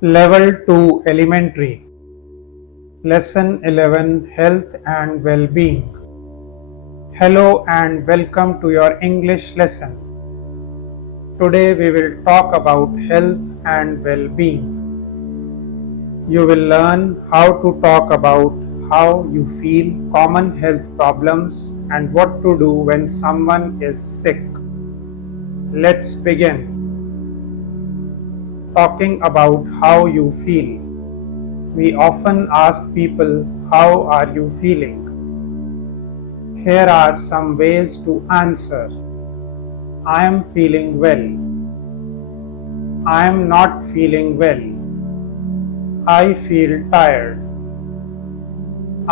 Level 2 Elementary Lesson 11 Health and Well-being. Hello and welcome to your English lesson. Today we will talk about health and well-being. You will learn how to talk about how you feel, common health problems, and what to do when someone is sick. Let's begin. Talking about how you feel. We often ask people, "How are you feeling?" Here are some ways to answer. I am feeling well. I am not feeling well. I feel tired.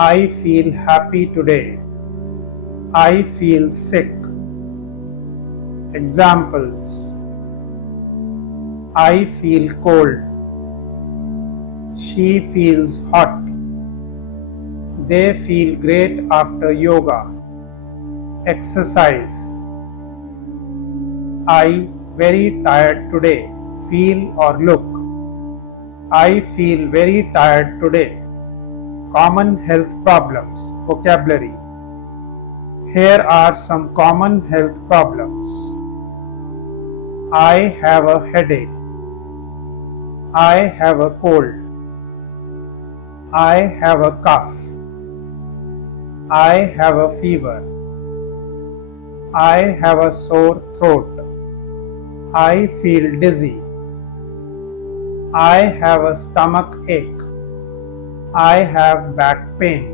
I feel happy today. I feel sick. Examples: I feel cold. She feels hot. They feel great after yoga. Exercise: I very tired today. Feel or look. I feel very tired today. Common health problems. Vocabulary. Here are some common health problems. I have a headache. I have a cold. I have a cough. I have a fever. I have a sore throat. I feel dizzy. I have a stomach ache. I have back pain.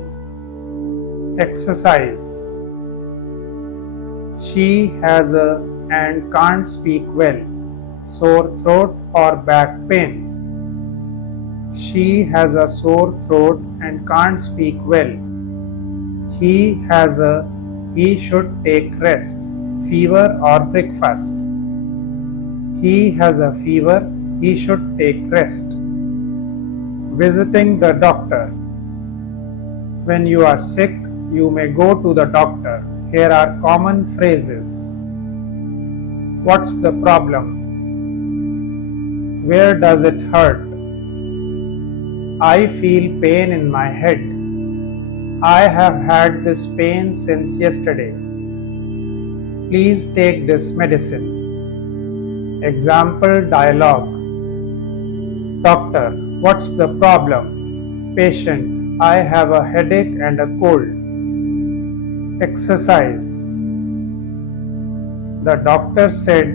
Exercise: She has a and can't speak well, sore throat or back pain. She has a sore throat and can't speak well. He has a he should take rest, fever or breakfast. He has a fever, he should take rest. Visiting the doctor. When you are sick, you may go to the doctor. Here are common phrases. What's the problem? Where does it hurt? I feel pain in my head. I have had this pain since yesterday. Please take this medicine. Example dialogue. Doctor: What's the problem? Patient: I have a headache and a cold. Exercise: The doctor said,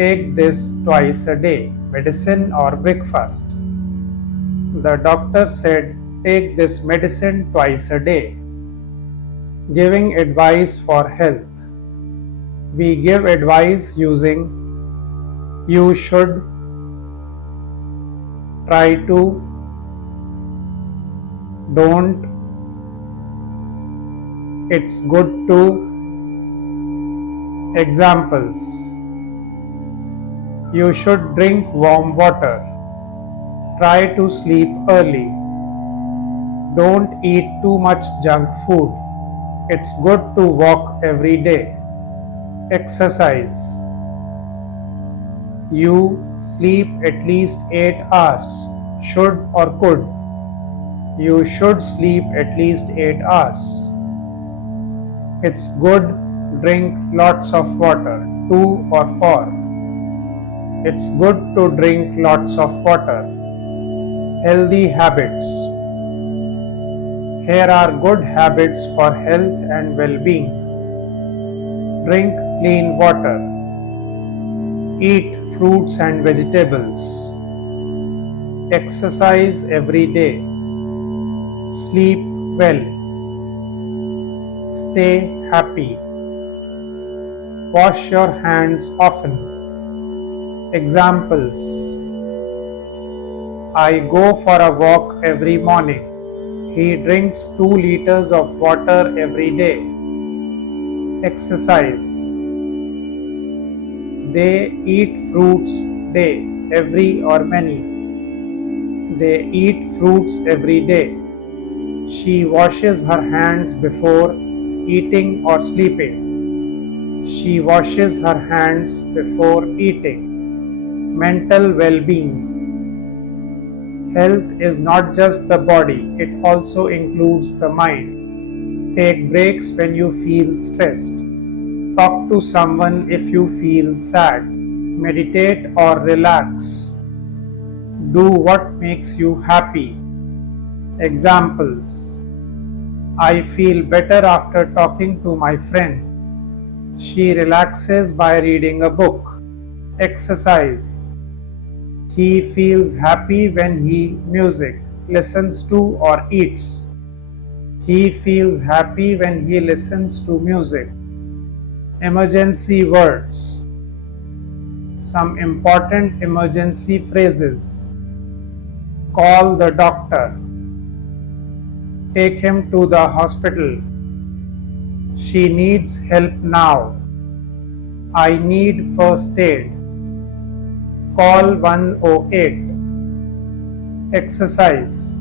take this twice a day, medicine or breakfast. The doctor said, take this medicine twice a day. Giving advice for health. We give advice using you should, try to, don't, it's good to. Examples: You should drink warm water. Try to sleep early. Don't eat too much junk food. It's good to walk every day. Exercise: You sleep at least 8 hours. Should or could. You should sleep at least 8 hours. It's good, drink lots of water. To or for. It's good to drink lots of water. Healthy habits. Here are good habits for health and well-being. Drink clean water. Eat fruits and vegetables. Exercise every day. Sleep well. Stay happy. Wash your hands often. Examples: I go for a walk every morning. He drinks 2 liters of water every day. Exercise: They eat fruits day, every or many. They eat fruits every day. She washes her hands before eating or sleeping. She washes her hands before eating. Mental well-being. Health is not just the body, it also includes the mind. Take breaks when you feel stressed. Talk to someone if you feel sad. Meditate or relax. Do what makes you happy. Examples: I feel better after talking to my friend. She relaxes by reading a book. Exercise: he feels happy when he music listens to or eats. He feels happy when he listens to music. Emergency words. Some important emergency phrases. Call the doctor. Take him to the hospital. She needs help now. I need first aid. Call 108. Exercise: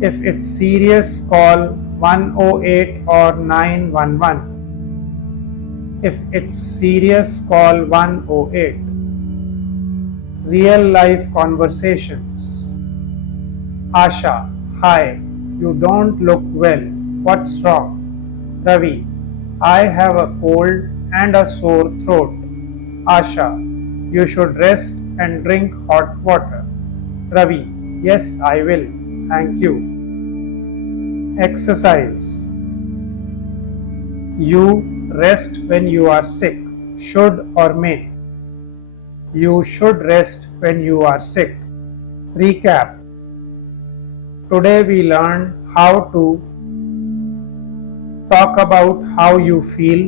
if it's serious, call 108 or 911. If it's serious, call 108. Real life conversations. Asha: hi, you don't look well. What's wrong? Ravi: I have a cold and a sore throat. Asha: you should rest and drink hot water. Ravi: yes, I will. Thank you. Exercise: you rest when you are sick. Should or may. You should rest when you are sick. Recap: today we learned how to talk about how you feel,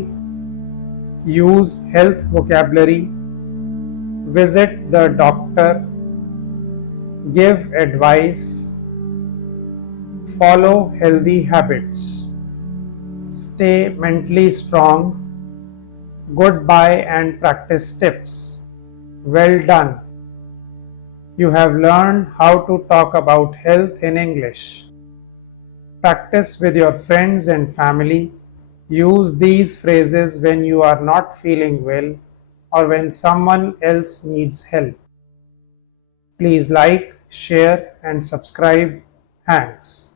use health vocabulary, visit the doctor, give advice, follow healthy habits, stay mentally strong, goodbye and practice tips. Well done! You have learned how to talk about health in English. Practice with your friends and family. Use these phrases when you are not feeling well or when someone else needs help. Please like, share, and subscribe. Thanks.